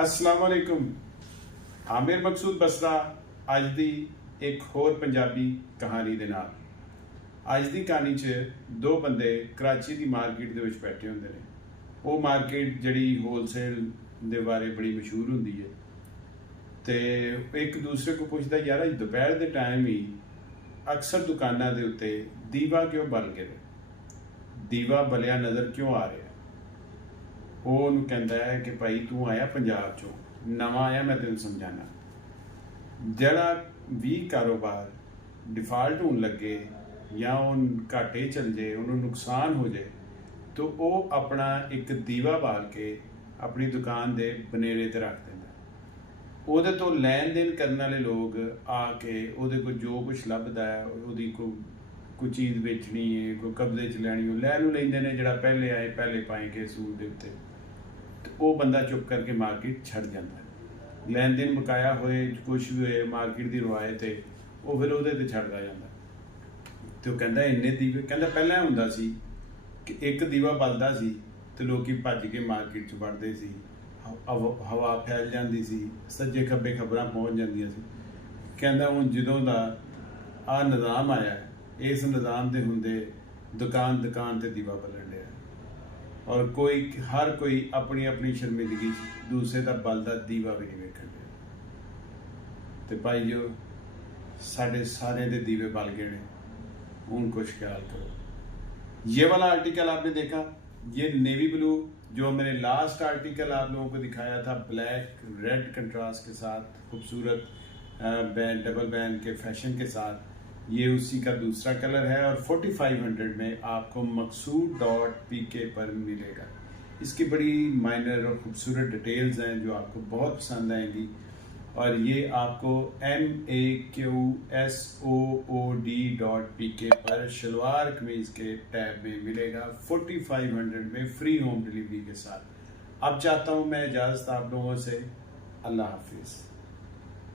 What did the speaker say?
अस्सलाम वालेकुम। आमिर मकसूद बसरा अज दी एक होर पंजाबी कहानी दे नाल। अज दी कहानी च दो बंदे कराची दी मार्केट दे विच बैठे होंदे ने। वो मार्केट जिहड़ी होलसेल दे बारे बड़ी मशहूर हुंदी है ते एक दूसरे को पुछदा यार अज दोपहर दे टाइम ही अक्सर दुकानां दे उत्ते दीवा क्यों बल गए, दीवा बलिया नज़र क्यों आ रहा। वो उन्होंने कहता है कि भाई तू आया पंजाब चो, नवा आया, मैं तेन समझाना जड़ा भी कारोबार डिफाल्ट होने लगे या उन घाटे चल जाए, उन्होंने नुकसान हो जाए तो वो अपना एक दीवा बाल के अपनी दुकान दे बनेरे ते रख देंदा। ਉਹਦੇ ਤੋਂ ਲੈਣ ਦੇਣ ਕਰਨ ਵਾਲੇ ਲੋਕ ਆ ਕੇ ਉਹਦੇ ਕੋਲ ਜੋ ਕੁਝ ਲੱਭਦਾ ਹੈ ਉਹਦੀ ਕੋਈ ਚੀਜ਼ ਵੇਚਣੀ ਹੈ, ਕੋਈ ਕਬਜ਼ੇ 'ਚ ਲੈਣੀ, ਉਹ ਲੈ ਨੂੰ ਲੈਂਦੇ ਨੇ। ਜਿਹੜਾ ਪਹਿਲੇ ਆਏ ਪਹਿਲੇ ਪਾਏ ਕੇ ਸੂਟ ਦੇ ਉੱਤੇ ਤੇ ਉਹ ਬੰਦਾ ਚੁੱਪ ਕਰਕੇ ਮਾਰਕੀਟ ਛੱਡ ਜਾਂਦਾ। ਲੈਣ ਦੇਣ ਮੁਕਾਇਆ ਹੋਏ ਕੁਛ ਵੀ ਹੋਏ ਮਾਰਕੀਟ ਦੀ ਰਵਾਇਤ ਹੈ ਉਹ ਫਿਰ ਉਹਦੇ ਤੇ ਛੱਡਦਾ ਜਾਂਦਾ। ਤੇ ਉਹ ਕਹਿੰਦਾ ਇੰਨੇ ਦੀਵੇ, ਕਹਿੰਦਾ ਪਹਿਲਾਂ ਹੁੰਦਾ ਸੀ ਕਿ ਇੱਕ ਦੀਵਾ ਬਲਦਾ ਸੀ ਤੇ ਲੋਕੀ ਭੱਜ ਕੇ ਮਾਰਕੀਟ 'ਚ ਵੜਦੇ ਸੀ, ਹਵਾ ਫੈਲ ਜਾਂਦੀ ਸੀ, ਸੱਜੇ ਖੱਬੇ ਖਬਰਾਂ ਪਹੁੰਚ ਜਾਂਦੀਆਂ ਸੀ। ਕਹਿੰਦਾ ਹੁਣ ਜਦੋਂ ਦਾ ਆਹ ਨਿਜ਼ਾਮ ਆਇਆ, ਇਸ ਨਿਜ਼ਾਮ ਦੇ ਹੁੰਦੇ ਦੁਕਾਨ ਦੁਕਾਨ ਤੇ ਦੀਵਾ ਬਲਣ ਡਿਆ ਔਰ ਕੋਈ ਹਰ ਕੋਈ ਆਪਣੀ ਆਪਣੀ ਸ਼ਰਮਿੰਦਗੀ ਦੂਸਰੇ ਦਾ ਬਲਦਾ ਦੀਵਾ ਵੀ ਨਹੀਂ ਵੇਖਣ ਡਿਆ। ਤੇ ਭਾਈਓ साढ़े सारे दे दीवे बल गए ने, हूँ कुछ ख्याल करो। ये वाला आर्टिकल आपने देखा, ये नेवी ब्लू जो मैंने लास्ट आर्टिकल आप लोगों को दिखाया था ब्लैक रेड कंट्रास्ट के साथ खूबसूरत बैंड डबल बैंड के फैशन के साथ, ये उसी का दूसरा कलर है और 4500 में आपको maqsood.pk पर मिलेगा। इसकी बड़ी माइनर और खूबसूरत डिटेल्स हैं जो आपको बहुत पसंद आएंगी और ये आपको maqsood.pk पर शलवार कमीज़ के टैब में मिलेगा 4500 में फ्री होम डिलीवरी के साथ। अब चाहता हूँ मैं इजाज़त आप लोगों से। अल्लाह हाफिज़।